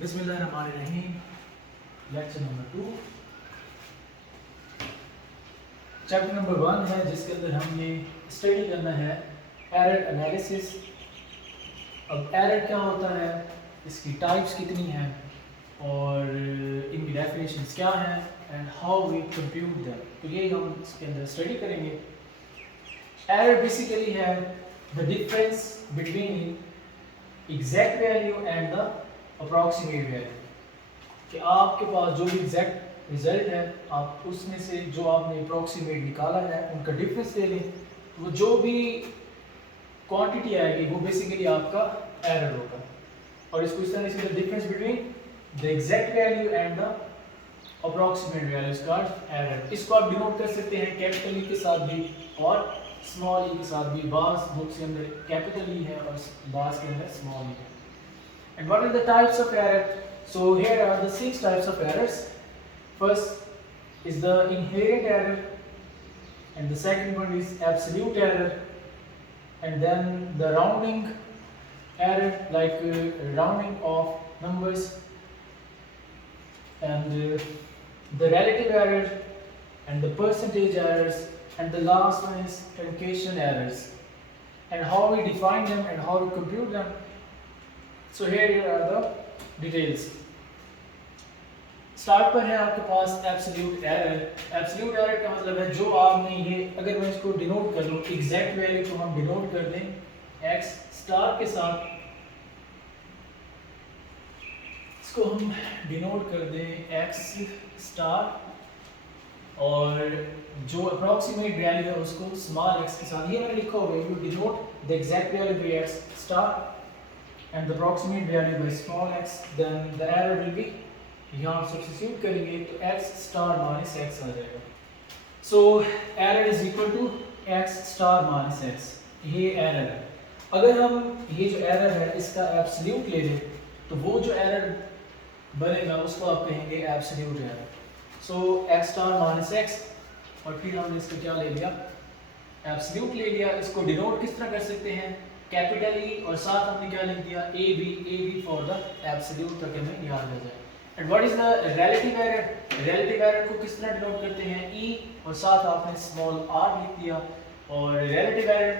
बिस्मिल्लाहिर्रहमानिर्रहीम। Lecture number 2, chapter number 1 है, जिसके अंदर हमने स्टडी करना है एरर एनालिसिस। अब एरर क्या होता है, इसकी टाइप्स कितनी हैं और इनकी डेफिनेशंस क्या हैं and how we compute them, तो ये हम इसके अंदर स्टडी करेंगे। एरर बेसिकली है the difference between exact value and the approximate value, कि आपके पास जो भी एग्जैक्ट रिजल्ट है आप उसमें से जो आपने अप्रॉक्सीमेट निकाला है उनका डिफरेंस ले लें, तो वो जो भी क्वांटिटी आएगी वो बेसिकली आपका एरर होगा। और इसको इस तरह से difference between the exact value and the approximate value is called error. इसको आप डिनोट कर सकते हैं कैपिटल ई के साथ भी और स्मॉल ई के साथ भी। बास बुक्स के अंदर कैपिटल ई है और बास के अंदर स्मॉल ई है। And what are the types of error? So here are the 6 types of errors. First is the inherent error, and the second one is absolute error, and then the rounding error, like rounding of numbers, and the relative error, and the percentage errors, and the last one is truncation errors, and how we define them and how we compute them. So here are the details. Start पर है आपके पास absolute error. Absolute error का मतलब है जो आपने ये, अगर मैं इसको डिनोट कर लूँ, एग्जैक्ट वैल्यू को हम डिनोट कर दें एक्स स्टार के साथ, इसको हम डिनोट कर दें एक्स स्टार, और जो अप्रॉक्सीमेट वैल्यू है उसको स्मॉल एक्स के साथ। ये मैंने लिखा होगा, you denote the exact value by x star and the approximate value by small x, then the error will be, यहाँ आप सब्स्टिट्यूट करेंगे तो x star minus x आ जाएगा। So error is equal to x star minus x, ये error है। अगर हम ये जो error है इसका absolute ले लें तो वो जो error बनेगा उसको आप कहेंगे absolute error। So x star minus x, और फिर हमने इसका क्या ले लिया, absolute ले लिया। इसको डिनोट किस तरह कर सकते हैं, कैपिटल ई और साथ हमने क्या लिख दिया A B for the absolute, ताकि हमें याद रह जाए। And what is the relative error, relative error को किस तरह डिनोट करते हैं, ई और साथ आपने स्मॉल आर लिख दिया। और रिलेटिव एरर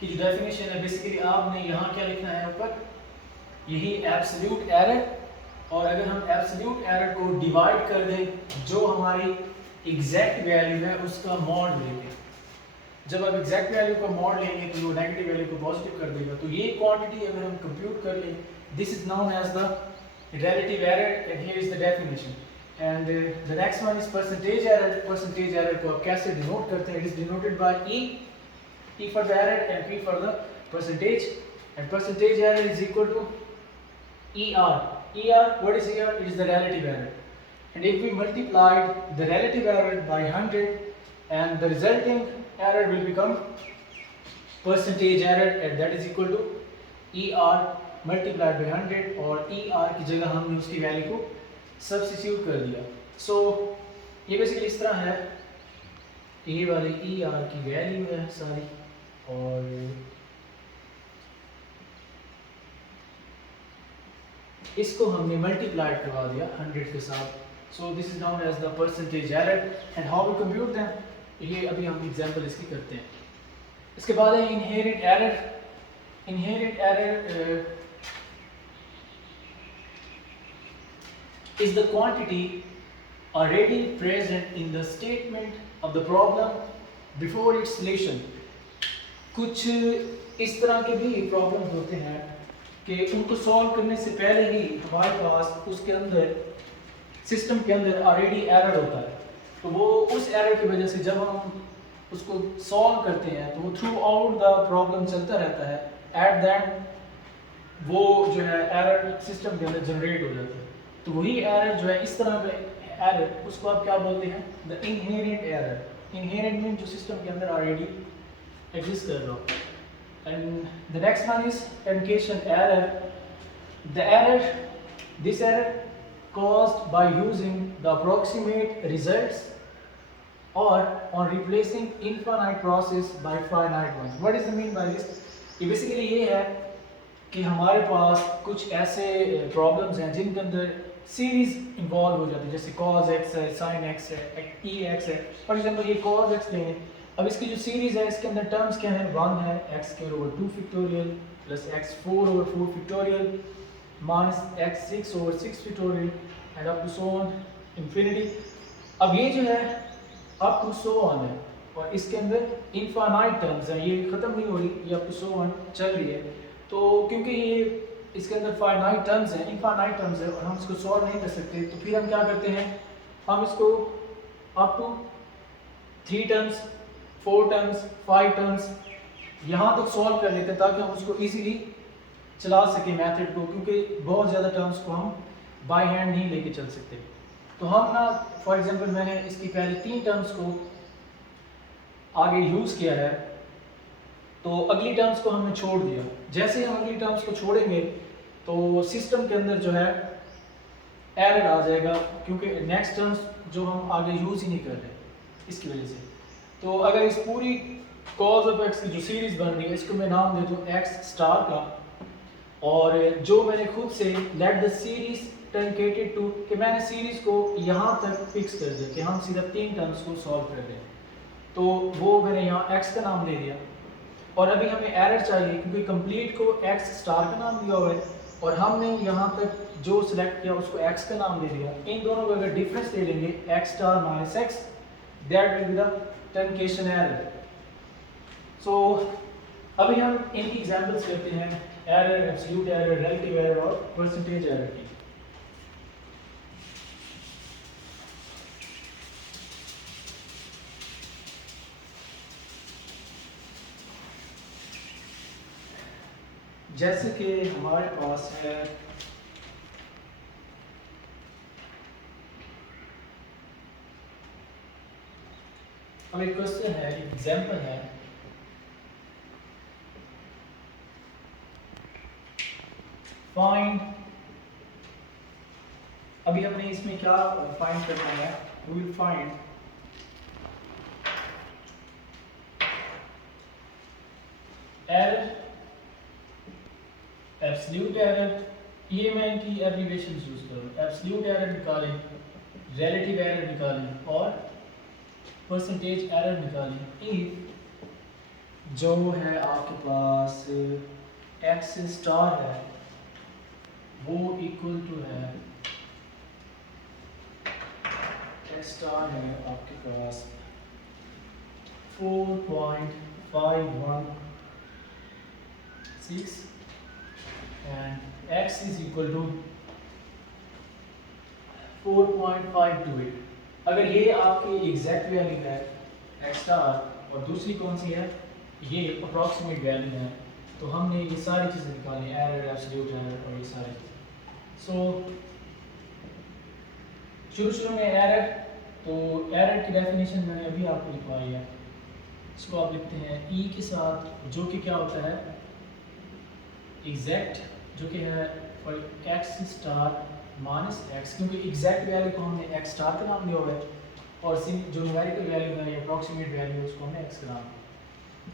की जो डेफिनेशन है बेसिकली आपने यहाँ क्या लिखना है ऊपर, यही एब्सोल्यूट एरर। और अगर हम एब्सोल्यूट एरर को डिवाइड कर दें जो हमारी एग्जैक्ट वैल्यू है उसका मॉड लेंगे, जब आप एग्जैक्ट वैल्यू का मॉड लेंगे तो वो नेगेटिव वैल्यू को पॉजिटिव कर देगा। तो ये क्वांटिटी अगर हम कंप्यूट कर लें, this is known as the relative error, and here is the definition. And the next one is percentage error. Percentage error को आप कैसे डिनोट करते हैं, it is denoted by E for the error and P for the percentage. And percentage error is equal to ER, what is ER? It is the relative error. And if we multiplied the relative error by 100, and the resulting error will become percentage error, and that is equal to ER multiplied by 100, और ER की जगह हमने उसकी value को substitute कर दिया। So ये basically इस तरह है, ये वाली ER की वैल्यू है सारी, और इसको हमने मल्टीप्लाइड करवा दिया 100 के साथ। So this is known as the percentage error, and how we compute them, ये अभी हम एग्जांपल इसकी करते हैं। इसके बाद है inherent error. Inherent error is the quantity already present in the statement of the problem before its solution। कुछ इस तरह के भी प्रॉब्लम होते हैं कि उनको सॉल्व करने से पहले ही हमारे पास उसके अंदर, सिस्टम के अंदर ऑलरेडी एरर होता है। तो वो उस एरर की वजह से जब हम उसको सॉल्व करते हैं तो वो थ्रू आउट द प्रॉब्लम चलता रहता है, एट दैट वो जो है एरर सिस्टम के अंदर जनरेट हो जाता है। तो वही एरर जो है, इस तरह का एरर, उसको आप क्या बोलते हैं, the inherent error. Inherent mean जो सिस्टम के अंदर ऑलरेडी एग्जिस्ट कर रहा हो। And the next one is truncation error. The error, this error caused by using the approximate results or on replacing infinite process by finite ones. What is the mean by this? ये basically ये है कि हमारे पास कुछ ऐसे problems हैं जिनके अंदर सीरीज इन्वॉल्व हो जाती है, जैसे कॉज एक्स है, साइन एक्स है, ई एक्स है। फॉर एग्जांपल ये कॉज एक्स लें, अब इसकी जो सीरीज है इसके अंदर टर्म्स क्या है, 1 है x square over 2 factorial plus x 4 over 4 factorial minus x 6 over 6 factorial and up to so on infinity. अब ये जो है अप टू सो ऑन है और इसके अंदर इनफाइनाइट टर्म्स हैं, ये ख़त्म नहीं हो रही, ये अप टू सो ऑन चल रही है। तो क्योंकि ये इसके अंदर फाइनाइट टर्म्स हैं, इनफाइनाइट टर्म्स है और हम इसको सॉल्व नहीं कर सकते, तो फिर हम क्या करते हैं, हम इसको up to 3 terms 4 terms 5 terms यहाँ तक सॉल्व कर लेते हैं ताकि हम उसको इजीली चला सकें मेथड को, क्योंकि बहुत ज़्यादा टर्म्स को हम बाय हैंड नहीं लेके चल सकते। तो हम ना फॉर एग्जांपल मैंने इसकी पहले 3 टर्म्स को आगे यूज़ किया है, तो अगली टर्म्स को हमने छोड़ दिया। जैसे ही हम अगली टर्म्स को छोड़ेंगे तो सिस्टम के अंदर जो है एरर आ जाएगा, क्योंकि नेक्स्ट टर्म्स जो हम आगे यूज़ ही नहीं कर रहे इसकी वजह से। तो अगर इस पूरी कॉज ऑफ एक्स की जो सीरीज़ बन रही है इसको मैं नाम दे दूँ एक्स स्टार का, और जो मैंने खुद से let the series truncated to कि मैंने सीरीज़ को यहाँ तक फिक्स कर दिया कि हम सिर्फ 3 टर्म्स को सॉल्व कर दें, तो वो मैंने यहाँ एक्स का नाम दे दिया। और अभी हमें एरर चाहिए क्योंकि कंप्लीट को एक्स स्टार का नाम दिया हुआ है और हमने यहाँ तक जो सिलेक्ट किया उसको एक्स का नाम दे दिया। इन दोनों का अगर डिफरेंस ले लेंगे x star minus x, that will be the truncation error. So अभी हम इनकी एग्जांपल्स करते हैं, error, absolute error, relative error और परसेंटेज एरर की। जैसे कि हमारे पास है अब एक क्वेश्चन है, एक एग्जांपल है, फाइंड, अभी हमने इसमें क्या फाइंड करना है, we will find error, absolute error, ये मैं इनकी एब्रीविएशन यूज करूँ, एब्सोल्यूट एरर निकालें, रिलेटिव एरर निकालें और परसेंटेज एरर निकालें। इफ जो है आपके पास एक्स स्टार है वो इक्वल टू है एक्स स्टार है आपके पास 4.516 and x is equal to 4.528। अगर ये आपकी एग्जैक्ट वैल्यू है x स्टार और दूसरी कौन सी है, ये अप्रॉक्सीमेट वैल्यू है, तो हमने ये सारी चीज़ें निकाली, एरर, एब्सोल्यूट एरर और ये सारी चीज़ें। सो शुरू में एरर, तो एरर की डेफिनेशन मैंने अभी आपको लिखवाई है, इसको आप लिखते हैं ई के साथ, जो कि क्या होता है एग्जैक्ट, जो कि है for x star minus x, क्योंकि एग्जैक्ट वैल्यू को हमने एक्स स्टार का नाम दिया हुआ है और जो न्यूमेरिकल वैल्यू है या अप्रॉक्सीमेट वैल्यू है उसको हमने एक्स का नाम दिया।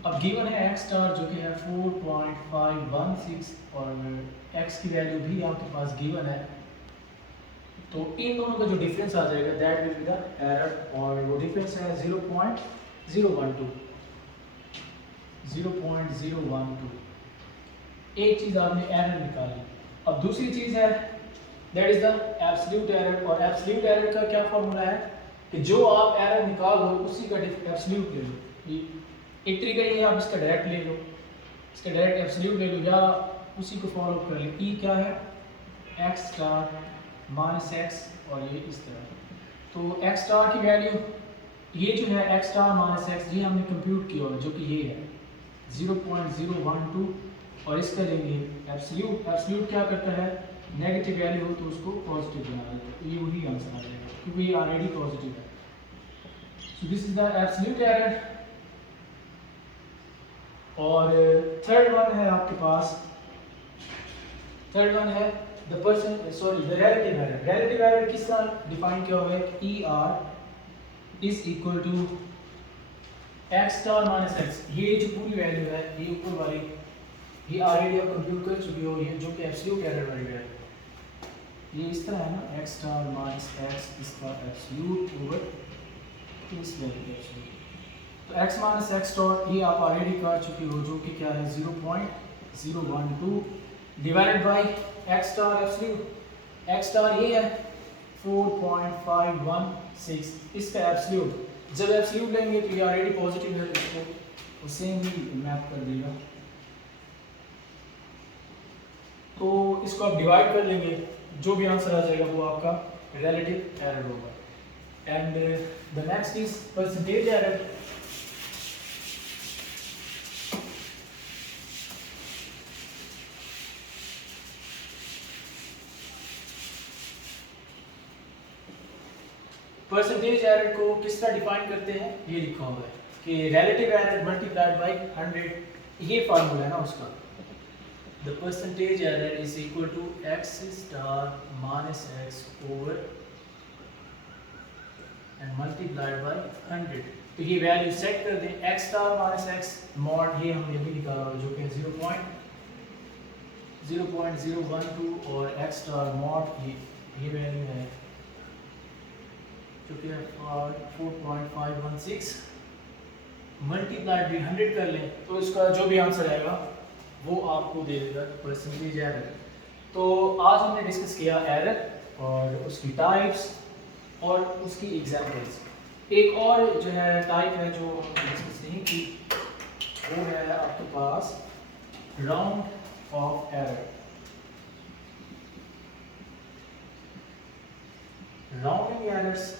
अब गिवन है एक्स स्टार जो कि है 4.516 और एक्स की वैल्यू भी आपके पास गिवन है, तो इन दोनों का जो डिफरेंस आ जाएगा that will be the error, और वो डिफरेंस है 0.012। एक चीज़ आपने एरर निकाली। अब दूसरी चीज़ है that is the absolute error, और एब्सोल्यूट एरर का क्या फॉर्मूला है कि जो आप एरर निकाल लो उसी का एब्सोल्यूट ले लो। एक तरीका ये है आप इसका डायरेक्ट ले लो, इसका डायरेक्ट एब्सोल्यूट ले लो या उसी को फॉलो कर ले। ई क्या है एक्स स्टार माइनस एक्स और ये इस तरह, तो एक्स स्टार की वैल्यू ये जो है एक्स स्टार माइनस एक्स ये हमने कंप्यूट किया है जो कि ये है 0.012, और इसका लेंगे एब्सोल्यूट। एब्सोल्यूट क्या करता है, नेगेटिव वैल्यू हो तो उसको पॉजिटिव बना देता है, ये वही आंसर आ जाएगा क्योंकि ये ऑलरेडी पॉजिटिव है। So this is the absolute error. और थर्ड वन है आपके पास, थर्ड वन है the relative error. Relative error किस तरह डिफाइन किया हुआ है, E R is equal to x star minus x, ये जो पूरी वैल्यू है ये ऊपर वाली ये ऑलरेडी आप कंप्यूट कर चुके हो, ये जो कि एब्सोल्यूट एरर वाली है। ये इस तरह है ना, एक्स स्टार माइनस एक्स इसका एब्सोल्यूट ओवर इस वैल्यू का एब्सोल्यूट। तो एक्स माइनस एक्स स्टार ये आप ऑलरेडी कर चुके हो, जो कि क्या है 0.012 divided by x star absolute. X star ये है 4.516 इसका एब्सोल्यूट। जब एब्सोल्यूट लेंगे तो ये ऑलरेडी पॉजिटिव है, इसको सेम ही मैप कर देगा। तो इसको आप डिवाइड कर लेंगे, जो भी आंसर आ जाएगा वो आपका रिलेटिव एरर होगा। And the next is percentage error. Percentage error को किस तरह डिफाइन करते हैं, ये लिखा हुआ है कि रिलेटिव एरर मल्टीप्लाइड बाय 100, ये फार्मूला है ना उसका। The percentage error is equal to x star minus x over and multiplied by 100। तो ये वैल्यू सेट कर दें, x star minus x mod, ये हमने अभी निकाला जो कि 0.012 और x star mod ये वैल्यू है जो कि 4.516 मल्टीप्लाइड बाय 100 कर लें, तो इसका जो भी आंसर आएगा वो आपको दे देगा परसेंटेज एरर। तो आज हमने डिस्कस किया एरर और उसकी टाइप्स और उसकी एग्जांपल्स। एक और जो है टाइप है जो हमने डिस्कस नहीं की, वो है आपके पास round off error. Rounding errors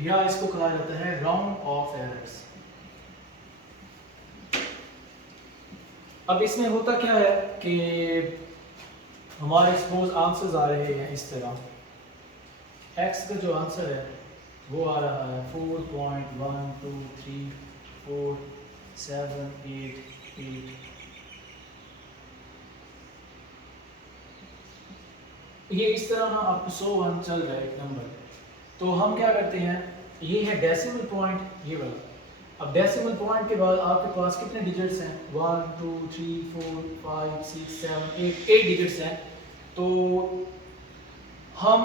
या इसको कहा जाता है राउंड ऑफ एरर्स। अब इसमें होता क्या है कि हमारे सपोज आंसर्स आ रहे हैं इस तरह, x का जो आंसर है वो आ रहा है 4.12347888। ये इस तरह ना आपको 101 चल रहा है एक नंबर। तो हम क्या करते हैं, ये है डेसिमल पॉइंट ये वाला। अब डेसिमल पॉइंट के बाद आपके पास कितने डिजिट्स हैं, 1 2 3 4 5 6 7 8 डिजिट्स हैं। तो हम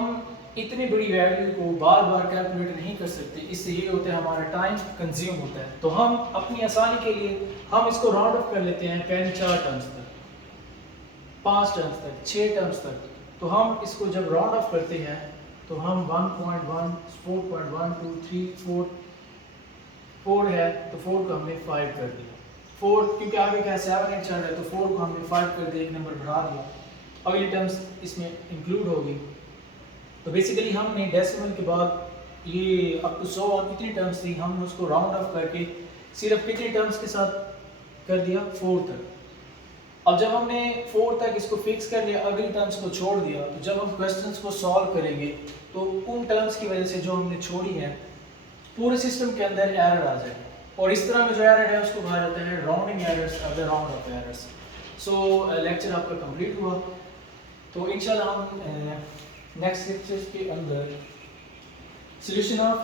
इतनी बड़ी वैल्यू को बार बार कैलकुलेट नहीं कर सकते, इससे ये होता है हमारा टाइम कंज्यूम होता है। तो हम अपनी आसानी के लिए हम इसको राउंड ऑफ कर लेते हैं पहले 4 टर्म्स तक, 5 टर्म्स तक, 6 टर्म्स तक। तो हम इसको जब राउंड ऑफ करते हैं तो हम 1.1 4.1234 4 है तो 4 को हमने 5 कर दिया। 4 क्योंकि आगे क्या 7 8 चल रहा है, तो 4 को हमने 5 कर दिया, एक नंबर बढ़ा दिया, अगली टर्म्स इसमें इंक्लूड होगी। तो बेसिकली हमने डेसिमल के बाद ये अप टू 100 और कितनी टर्म्स थी, हमने उसको राउंड ऑफ करके सिर्फ कितनी टर्म्स के साथ कर दिया, 4 तक। अब जब हमने 4 तक इसको फिक्स कर लिया, अगली टर्म्स को छोड़ दिया, तो जब हम क्वेश्चंस को सॉल्व करेंगे तो उन टर्म्स की वजह से जो हमने छोड़ी है पूरे सिस्टम के अंदर एरर आ जाएगी। और इस तरह में जो एरर है उसको कहा जाता है राउंडिंग एरर्स और the round of errors. So lecture आपका कंप्लीट हुआ, तो इंशाल्लाह हम नेक्स्ट लेक्चर के अंदर solution of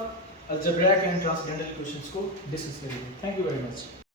algebraic and transcendental questions को डिस्कस करेंगे। Thank you very much.